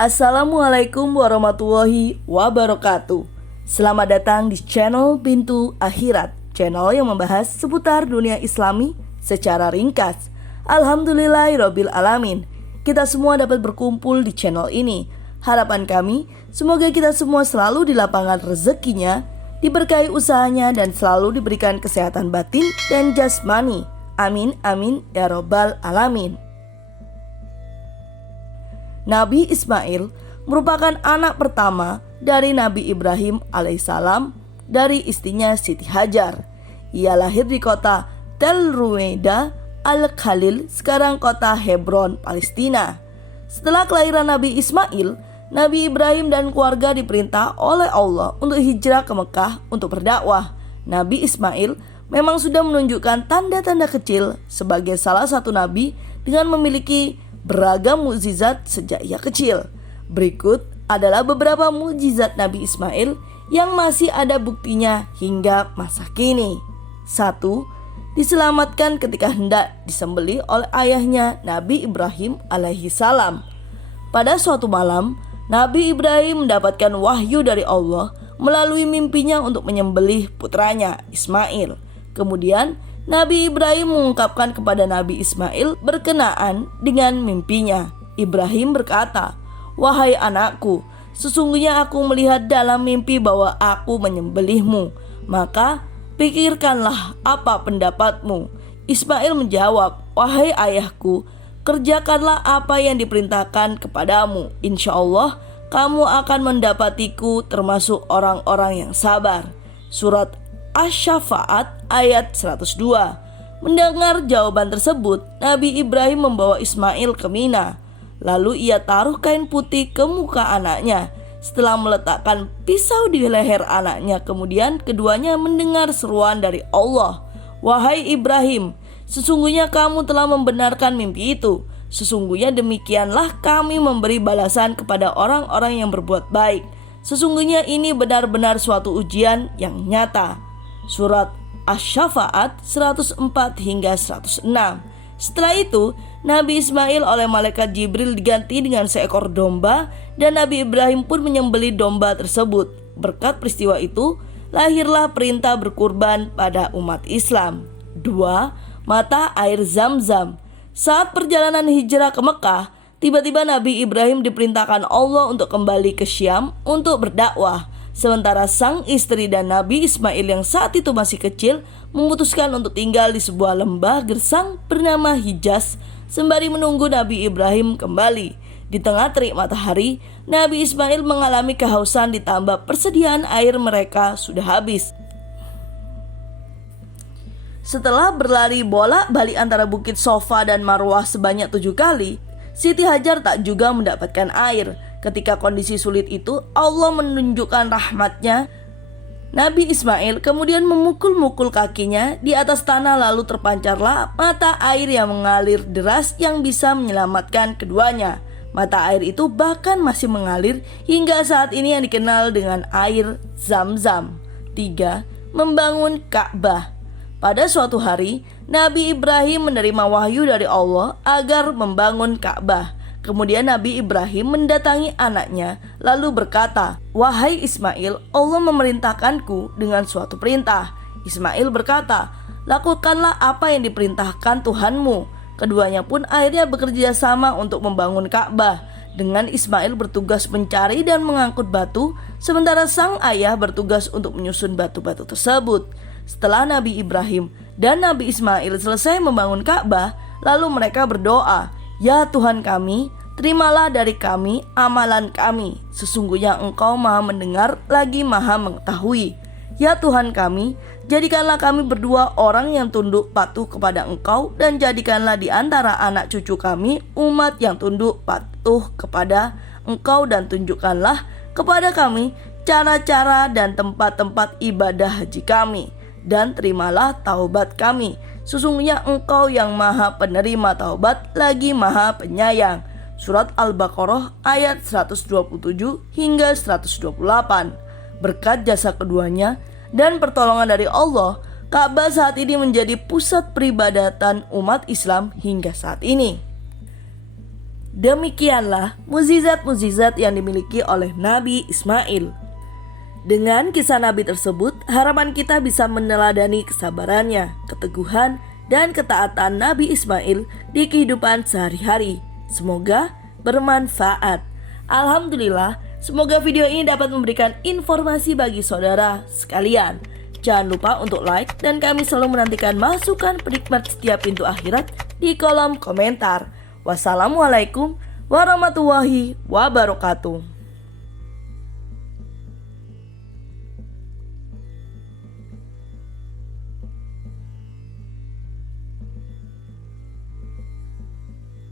Assalamualaikum warahmatullahi wabarakatuh. Selamat datang di channel Pintu Akhirat, channel yang membahas seputar dunia Islami secara ringkas. Alhamdulillahirabbil alamin. Kita semua dapat berkumpul di channel ini. Harapan kami, semoga kita semua selalu di lapangan rezekinya, diberkahi usahanya dan selalu diberikan kesehatan batin dan jasmani. Amin amin ya robbal alamin. Nabi Ismail merupakan anak pertama dari Nabi Ibrahim alaihissalam dari istrinya Siti Hajar. Ia lahir di kota Tel Ruweda Al-Khalil, sekarang kota Hebron, Palestina. Setelah kelahiran Nabi Ismail, Nabi Ibrahim dan keluarga diperintah oleh Allah untuk hijrah ke Mekah untuk berdakwah. Nabi Ismail memang sudah menunjukkan tanda-tanda kecil sebagai salah satu nabi dengan memiliki beragam mukjizat sejak ia kecil. Berikut adalah beberapa mukjizat Nabi Ismail yang masih ada buktinya hingga masa kini. 1. Diselamatkan ketika hendak disembelih oleh ayahnya Nabi Ibrahim alaihissalam. Pada suatu malam, Nabi Ibrahim mendapatkan wahyu dari Allah melalui mimpinya untuk menyembelih putranya Ismail. Kemudian Nabi Ibrahim mengungkapkan kepada Nabi Ismail berkenaan dengan mimpinya. Ibrahim berkata, "Wahai anakku, sesungguhnya aku melihat dalam mimpi bahwa aku menyembelihmu. Maka pikirkanlah apa pendapatmu." Ismail menjawab, "Wahai ayahku, kerjakanlah apa yang diperintahkan kepadamu. Insya Allah kamu akan mendapatiku termasuk orang-orang yang sabar." Surat Asy-Syafa'at ayat 102. Mendengar jawaban tersebut, Nabi Ibrahim membawa Ismail ke Mina. Lalu ia taruh kain putih ke muka anaknya. Setelah meletakkan pisau di leher anaknya, kemudian keduanya mendengar seruan dari Allah, "Wahai Ibrahim, sesungguhnya kamu telah membenarkan mimpi itu. Sesungguhnya demikianlah kami memberi balasan kepada orang-orang yang berbuat baik. Sesungguhnya ini benar-benar suatu ujian yang nyata." Surat Asy-Syafa'at 104 hingga 106. Setelah itu, Nabi Ismail oleh malaikat Jibril diganti dengan seekor domba dan Nabi Ibrahim pun menyembelih domba tersebut. Berkat peristiwa itu, lahirlah perintah berkurban pada umat Islam. 2. Mata air Zam-Zam. Saat perjalanan hijrah ke Mekah, tiba-tiba Nabi Ibrahim diperintahkan Allah untuk kembali ke Syam untuk berdakwah. Sementara sang istri dan Nabi Ismail yang saat itu masih kecil memutuskan untuk tinggal di sebuah lembah gersang bernama Hijaz sembari menunggu Nabi Ibrahim kembali. Di tengah terik matahari, Nabi Ismail mengalami kehausan ditambah persediaan air mereka sudah habis. Setelah berlari bolak-balik antara Bukit Sofa dan Marwah sebanyak 7 kali, Siti Hajar tak juga mendapatkan air. Ketika kondisi sulit itu, Allah menunjukkan rahmatnya. Nabi Ismail kemudian memukul-mukul kakinya di atas tanah, lalu terpancarlah mata air yang mengalir deras yang bisa menyelamatkan keduanya. Mata air itu bahkan masih mengalir hingga saat ini yang dikenal dengan air Zam-Zam. 3. Membangun Ka'bah. Pada suatu hari, Nabi Ibrahim menerima wahyu dari Allah agar membangun Ka'bah. Kemudian Nabi Ibrahim mendatangi anaknya lalu berkata, "Wahai Ismail, Allah memerintahkanku dengan suatu perintah." Ismail berkata, "Lakukanlah apa yang diperintahkan Tuhanmu." Keduanya pun akhirnya bekerja sama untuk membangun Ka'bah, dengan Ismail bertugas mencari dan mengangkut batu, sementara sang ayah bertugas untuk menyusun batu-batu tersebut. Setelah Nabi Ibrahim dan Nabi Ismail selesai membangun Ka'bah, lalu mereka berdoa, "Ya Tuhan kami, terimalah dari kami amalan kami. Sesungguhnya Engkau Maha mendengar lagi Maha mengetahui. Ya Tuhan kami, jadikanlah kami berdua orang yang tunduk patuh kepada Engkau, dan jadikanlah di antara anak cucu kami umat yang tunduk patuh kepada Engkau, dan tunjukkanlah kepada kami cara-cara dan tempat-tempat ibadah haji kami, dan terimalah taubat kami. Sesungguhnya Engkau yang Maha penerima taubat lagi Maha penyayang." Surat Al-Baqarah ayat 127 hingga 128. Berkat jasa keduanya dan pertolongan dari Allah, Ka'bah saat ini menjadi pusat peribadatan umat Islam hingga saat ini. Demikianlah mukjizat-mukjizat yang dimiliki oleh Nabi Ismail. Dengan kisah Nabi tersebut, harapan kita bisa meneladani kesabarannya, keteguhan, dan ketaatan Nabi Ismail di kehidupan sehari-hari. Semoga bermanfaat. Alhamdulillah, semoga video ini dapat memberikan informasi bagi saudara sekalian. Jangan lupa untuk like dan kami selalu menantikan masukan penikmat setiap pintu akhirat di kolom komentar. Wassalamualaikum warahmatullahi wabarakatuh.